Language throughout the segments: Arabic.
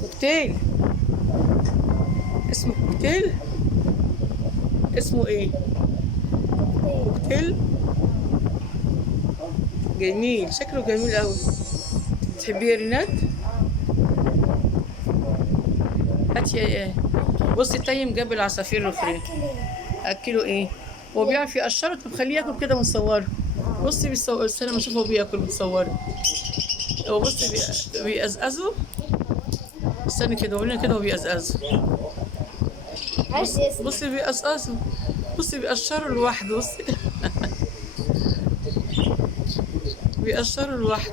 كوكتيل. اسمه كوكتيل. اسمه ايه؟ كوكتيل. جميل، شكله جميل قوي. تحبيه يا رينات؟ هاتي ايه. بصي تيم جاب العصافير الفري. اكله ايه؟ هو بيعرف يقشره. طب خليه ياكل كده ونصوره. بصي بيصور، استنى ما اشوفه بياكل وتصوره. هو بصي بيقزقزه. استني كده ورينا كده، هو بيقزقزه. بصي بيقزقزه. بصي بيقشره لوحده. بصي بيقشره لوحده.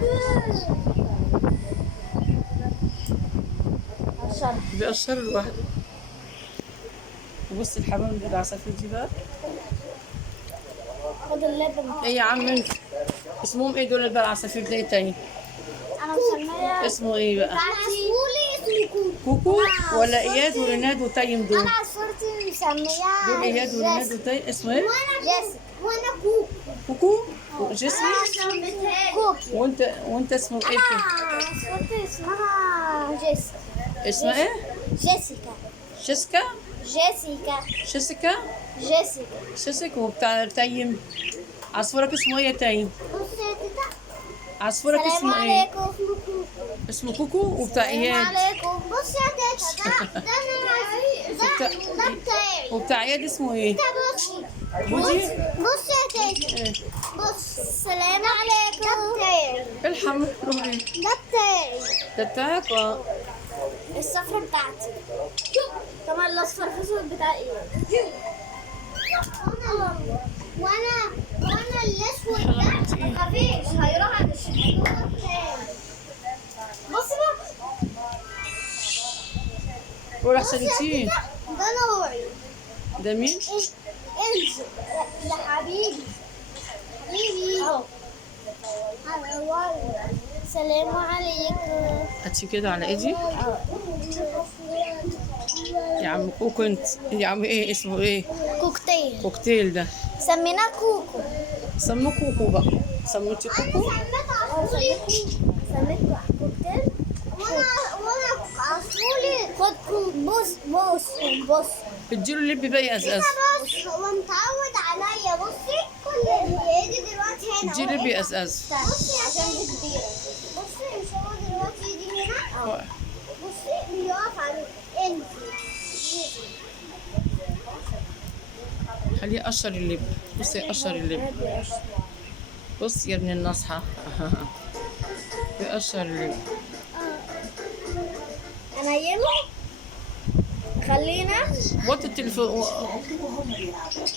بيقشره لوحده. وبصي الحمام العصافير دي بقى. خد اللبن. ايه يا عم انت؟ اسمهم ايه دول بقى العصافير دي تاني؟ انا مسميه اسمه ايه بقى؟ عصفوري اسمه كوكو. كوكو ولا اياد وريناد وتيم دول؟ انا عصفورتي مسميها دول اياد وريناد وتيم. اسمه ايه؟ جيسي. وانا كوكو. كوكو وجيسي. كوكي. وانت اسمه ايه كده؟ عصفورتي اسمها جيسي. اسمها ايه؟ جيسيكا. جيسكا. جيسيكا. جيسيكا. جيسيكا. جيسيكا. وبتاع تيم عصفورك اسمه ايه يا تيم؟ بصي يا تيتا. عصفورك السلام اسمه ايه؟ عليكم. اسمه كوكو. اسمه كوكو. وبتاع السلام اياد؟ عليكم. بصي يا تيتا. ده بتاعي. وبتاع اياد اسمه ايه؟ ده بصي. بودي. بصي يا تيتا. ايه؟ بص. السلام عليكم. ده بتاعي. الحمد لله. ده بتاعي. ده بتاعك؟ اه. الصفرة بتاعتي. طبعا الاصفر في الاسود بتاع ايه؟ وانا الاسود ده ما تخافيش هيروح عند الشيطان. بصي بقى. قول احسن يتين. ده نوعي. ده مين؟ انزل. ده حبيبي. حبيبي. السلام عليكم. هاتي كده على ايدي. يا عم كوكو انت. يا عم ايه اسمه ايه؟ كوكتيل. كوكتيل ده. سميناه كوكو. سموه كوكو بقى. سموتي كوكو. سميته كوكتيل. وانا عصفوري خد بص. اديله اللب بقى يقزقز. بص هو متعود عليا. بصي كل اللي يجي دلوقتي هنا. اديله اللب يقزقز. بصي عشان دي كبيرة. بصي مش هو دلوقتي يجي هنا. بصي بيقف على انت. خليه يقشر اللب. بصي يقشر اللب. بص يا ابن النصحة. يقشر اللب. انا يلا خلينا. وطي التليفون.